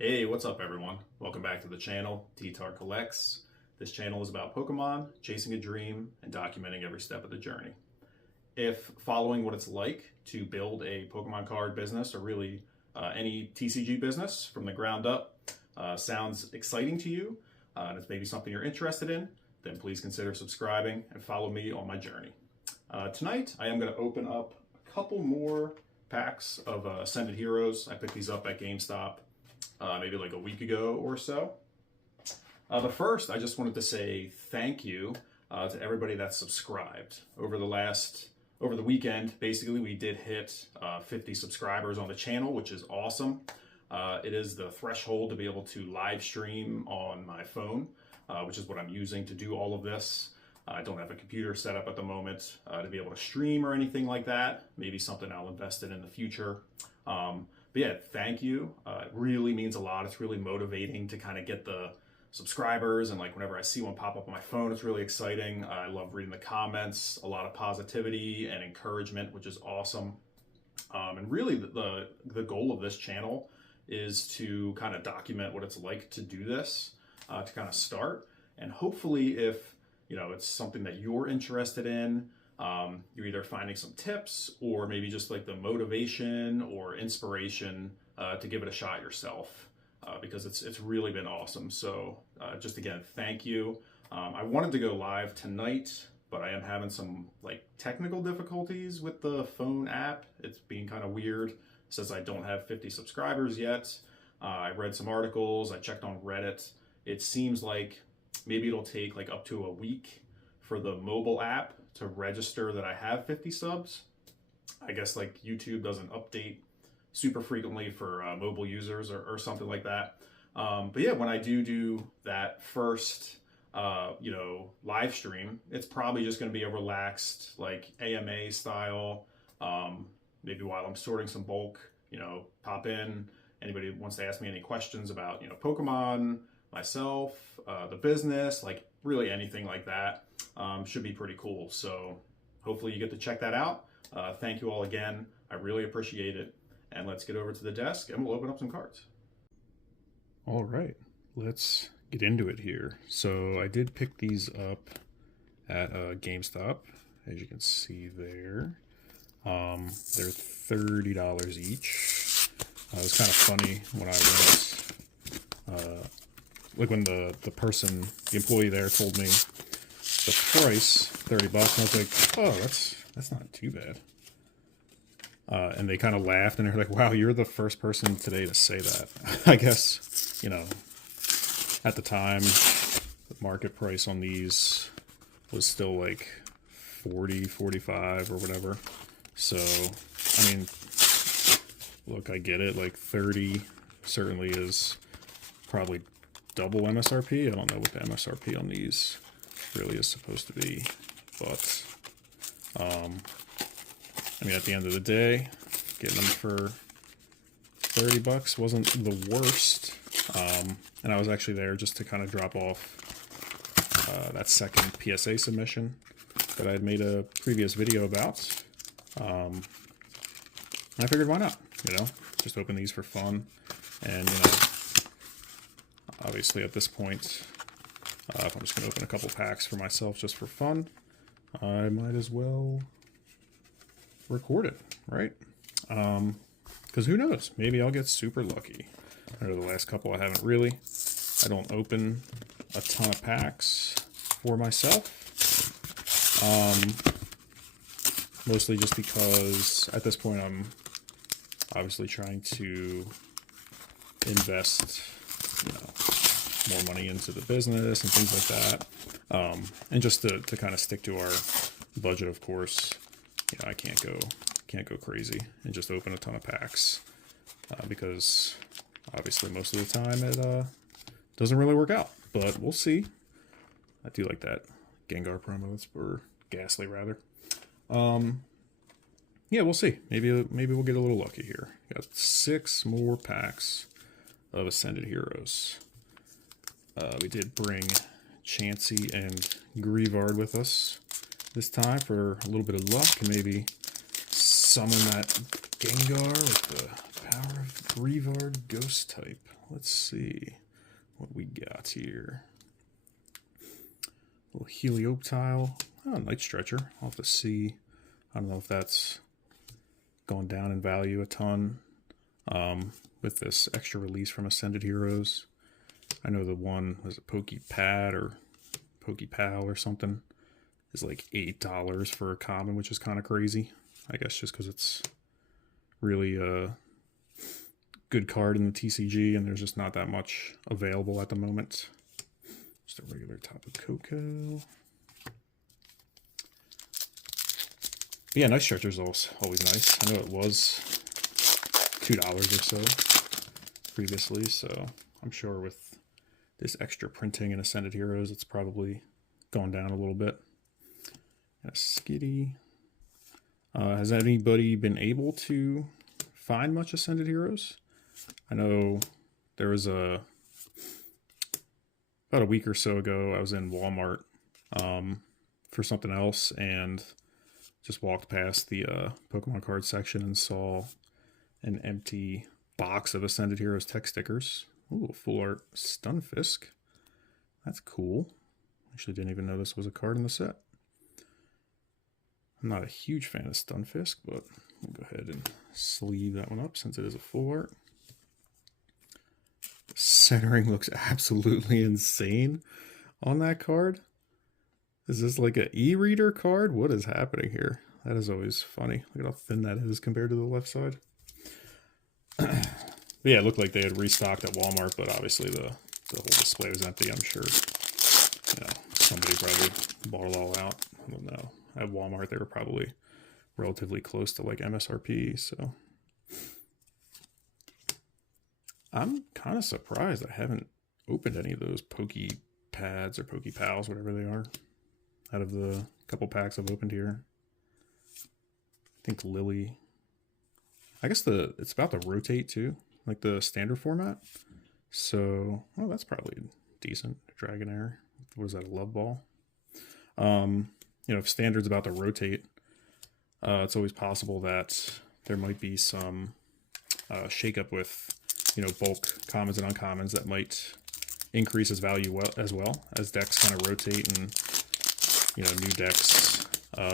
Hey, what's up everyone? Welcome back to the channel, T-Tar Collects. This channel is about Pokemon, chasing a dream, and documenting every step of the journey. If following what it's like to build a Pokemon card business, or really any TCG business from the ground up, sounds exciting to you, and it's maybe something you're interested in, then please consider subscribing and follow me on my journey. Tonight, I am going to open up a couple more packs of Ascended Heroes. I picked these up at GameStop maybe like a week ago or so. But first, I just wanted to say thank you to everybody that subscribed. Over the weekend, basically, we did hit 50 subscribers on the channel, which is awesome. It is the threshold to be able to live stream on my phone, which is what I'm using to do all of this. I don't have a computer set up at the moment to be able to stream or anything like that. Maybe something I'll invest in the future. But yeah, thank you. It really means a lot. It's really motivating to kind of get the subscribers, and like whenever I see one pop up on my phone, it's really exciting. I love reading the comments, a lot of positivity and encouragement, which is awesome. And really the goal of this channel is to kind of document what it's like to do this, to kind of start. And hopefully if, it's something that you're interested in, you're either finding some tips or maybe just like the motivation or inspiration to give it a shot yourself, because it's really been awesome. So just again, thank you. I wanted to go live tonight, but I am having some like technical difficulties with the phone app. It's being kind of weird. It says I don't have 50 subscribers yet. I read some articles, I checked on Reddit. It seems like maybe it'll take like up to a week for the mobile app to register that I have 50 subs. I guess like YouTube doesn't update super frequently for mobile users or something like that. But yeah, when I do that first, live stream, it's probably just going to be a relaxed like AMA style. Maybe while I'm sorting some bulk, pop in. Anybody wants to ask me any questions about, Pokemon, myself, the business, like really anything like that. Should be pretty cool. So hopefully you get to check that out. Thank you all again. I really appreciate it. And let's get over to the desk and we'll open up some cards. All right, let's get into it here. So I did pick these up at GameStop, as you can see there. They're $30 each. It was kind of funny when I went, like when the employee there told me the price, $30, and I was like, oh, that's not too bad. And they kind of laughed, and they're like, wow, you're the first person today to say that. I guess, at the time, the market price on these was still like 40, 45 or whatever. So, I mean, look, I get it. Like 30 certainly is probably double MSRP. I don't know what the MSRP on these really is supposed to be, but I mean, at the end of the day, getting them for $30 wasn't the worst. And I was actually there just to kind of drop off that second PSA submission that I had made a previous video about. And I figured, why not? Just open these for fun. And, obviously at this point, if I'm just going to open a couple packs for myself just for fun, I might as well record it, right? Because who knows? Maybe I'll get super lucky. I know the last couple I haven't really. I don't open a ton of packs for myself. Mostly just because at this point I'm obviously trying to invest, more money into the business and things like that. And just to kind of stick to our budget, of course, I can't go crazy and just open a ton of packs, because obviously most of the time it doesn't really work out, but we'll see. I do like that Gengar promo, or Ghastly rather. Yeah, we'll see. Maybe we'll get a little lucky here. Got 6 more packs of Ascended Heroes. We did bring Chansey and Grievard with us this time for a little bit of luck, and maybe summon that Gengar with Power of Brevard Ghost type. Let's see what we got here. A little Helioptile. Oh, Night Stretcher. I'll have to see. I don't know if that's going down in value a ton with this extra release from Ascended Heroes. I know the one was a Pokepad or Pokepal or something is like $8 for a common, which is kind of crazy. I guess just because it's really a good card in the TCG and there's just not that much available at the moment. Just a regular Tapu Koko. Yeah, Night Stretcher is always nice. I know it was $2 or so previously, so I'm sure with this extra printing in Ascended Heroes, it's probably gone down a little bit. A Skitty. Has anybody been able to find much Ascended Heroes? I know there was about a week or so ago, I was in Walmart for something else and just walked past the Pokemon card section and saw an empty box of Ascended Heroes tech stickers. Ooh, full art Stunfisk. That's cool. Actually didn't even know this was a card in the set. I'm not a huge fan of Stunfisk, but we'll go ahead and sleeve that one up since it is a full art. Centering looks absolutely insane on that card. Is this like an e-reader card? What is happening here? That is always funny. Look at how thin that is compared to the left side. But yeah, it looked like they had restocked at Walmart, but obviously the whole display was empty. I'm sure, you know, somebody probably bought it all out. I don't know. At Walmart, they were probably relatively close to like MSRP, so I'm kind of surprised I haven't opened any of those Pokepads or Pokepals, whatever they are, out of the couple packs I've opened here. I think Lily. I guess it's about to rotate too, like the standard format. So, well, that's probably decent. Dragonair. What is that, a Love Ball? You know, if standard's about to rotate, it's always possible that there might be some shakeup with, you know, bulk commons and uncommons that might increase its value as well as decks kind of rotate and, you know, new decks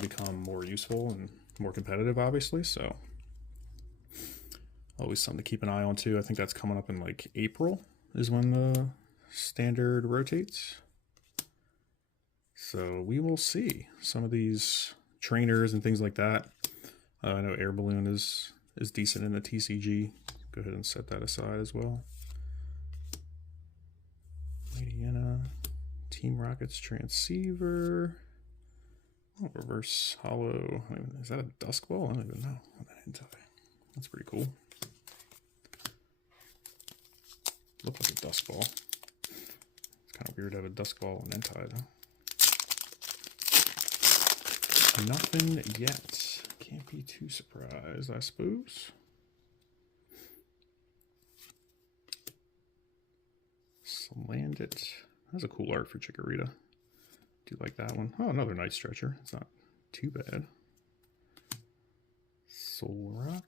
become more useful and more competitive, obviously. So always something to keep an eye on too. I think that's coming up in like April is when the standard rotates. So we will see some of these trainers and things like that. I know Air Balloon is decent in the TCG. Go ahead and set that aside as well. Ladiana, Team Rocket's Transceiver. Oh, reverse hollow. Is that a Dusk Ball? I don't even know. That's pretty cool. Looked like a Dusk Ball. It's kind of weird to have a Dusk Ball and Entide, huh? Nothing yet. Can't be too surprised, I suppose. Slandit. That's a cool art for Chikorita. Do like that one. Oh, another Night Stretcher. It's not too bad. Solrock.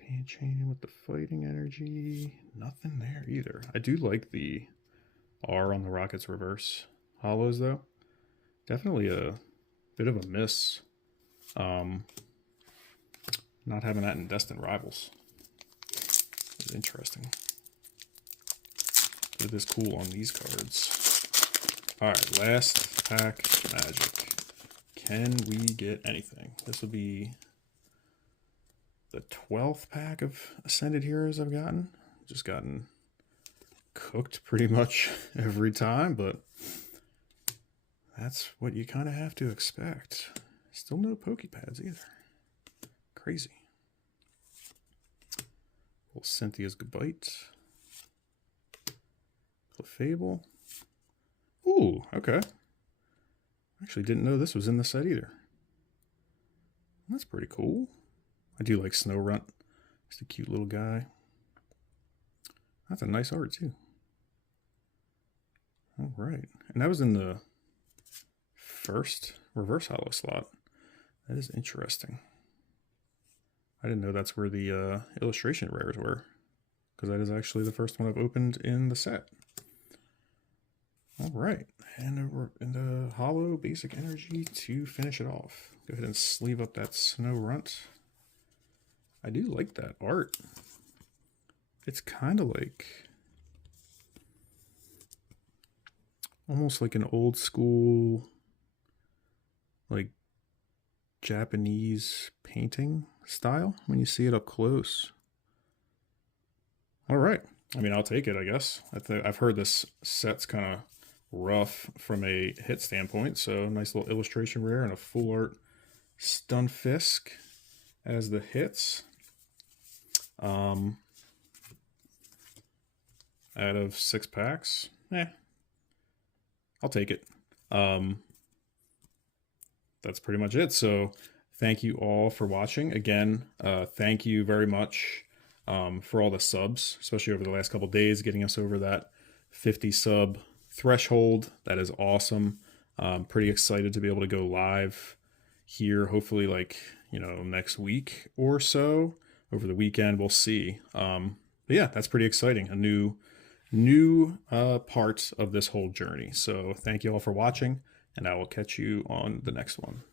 Panchain with the fighting energy. Nothing there either. I do like the R on the Rocket's reverse hollows though. Definitely a bit of a miss. Not having that in Destined Rivals. It's interesting. It is cool on these cards. Alright, last pack magic. Can we get anything? This will be the 12th pack of Ascended Heroes I've gotten. Just gotten cooked pretty much every time, but that's what you kind of have to expect. Still no Pokepads either. Crazy. Little Cynthia's Goodbite. Clefable. Ooh, okay. Actually didn't know this was in the set either. That's pretty cool. I do like Snowrunt. Just a cute little guy. That's a nice art too. All right. And that was in the first reverse hollow slot. That is interesting. I didn't know that's where the illustration rares were, because that is actually the first one I've opened in the set. All right, and we're in the hollow basic energy to finish it off. Go ahead and sleeve up that Snow Runt. I do like that art. It's kind of like almost like an old school, like Japanese painting style when you see it up close. All right. I mean, I'll take it, I guess. I've heard this set's kind of rough from a hit standpoint, so nice little illustration rare and a full art Stunfisk as the hits. Out of 6 packs, I'll take it. That's pretty much it. So thank you all for watching. Again, thank you very much for all the subs, especially over the last couple days, getting us over that 50 sub threshold. That is awesome. Pretty excited to be able to go live here, hopefully like, next week or so. Over the weekend, we'll see. But yeah, that's pretty exciting. A new part of this whole journey. So thank you all for watching, and I will catch you on the next one.